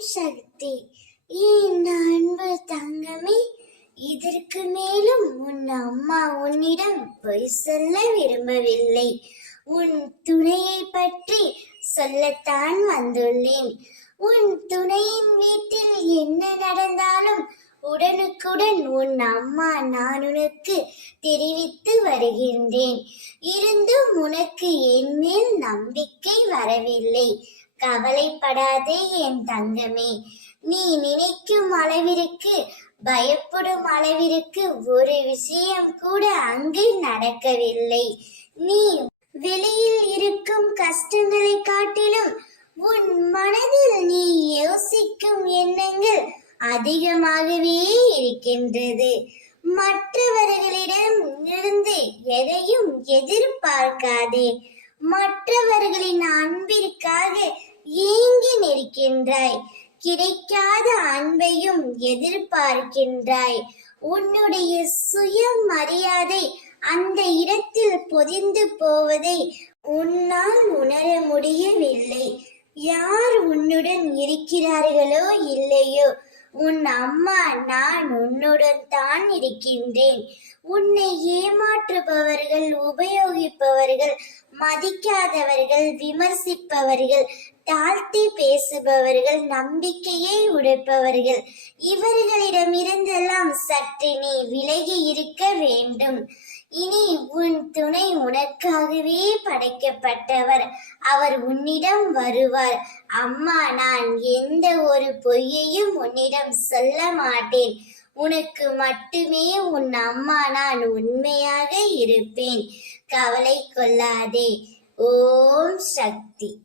சக்தி. என் அன்பு தங்கமே, இதற்கு மேலும் உன் அம்மா உன்னிடம் பொய் சொல்ல விரும்பவில்லை. உன் துணையை பற்றி சொல்லத்தான் வந்துள்ளேன். உன் துணையின் வீட்டில் என்ன நடந்தாலும் உடனுக்குடன் உன் அம்மா நான் உனக்கு தெரிவித்து வருகின்றேன். இருந்தும் உனக்கு என் மேல் நம்பிக்கை வரவில்லை. கவலைப்படாதே என் தங்கமே. நீ நினைக்கும் அளவிற்கு, பயப்படும் அளவிற்கு ஒரு விஷயம் கூட அங்கு நடக்கவில்லை. நீ வெளியில் இருக்கும் கஷ்டங்களை காட்டிலும் உன் மனதில் நீ யோசிக்கும் எண்ணங்கள் அதிகமாகவே இருக்கின்றது. மற்றவர்களிடம் இருந்து எதையும் எதிர்பார்க்காதே. மற்றவர்களின் அன்பிற்காக ஏங்கி நிற்கின்றாய். கிடைக்காத அன்பையும் எதிர்பார்க்கின்றாய். உன்னுடைய சுயமரியாதை அந்த இடத்தில் பொதிந்து போவதை உன்னால் உணர முடியவில்லை. யார் உன்னுடன் இருக்கிறார்களோ இல்லையோ, உன் அம்மா நான் உன்னுடன் தான் இருக்கின்றேன். உன்னை ஏமாற்றுபவர்கள், உபயோகிப்பவர்கள், மதிக்காதவர்கள், விமர்சிப்பவர்கள், தாழ்த்தி பேசுபவர்கள், நம்பிக்கையை உடைப்பவர்கள், இவர்களிடமிருந்தெல்லாம் சற்று நீ விலகி இருக்க வேண்டும். இனி உன் துணை உனக்காகவே படைக்கப்பட்டவர். அவர் உன்னிடம் வருவார். அம்மா நான் எந்த ஒரு பொய்யையும் உன்னிடம் சொல்ல மாட்டேன். உனக்கு மட்டுமே உன் அம்மா நான் உண்மையாக இருப்பேன். கவலை கொள்ளாதே. ஓம் சக்தி.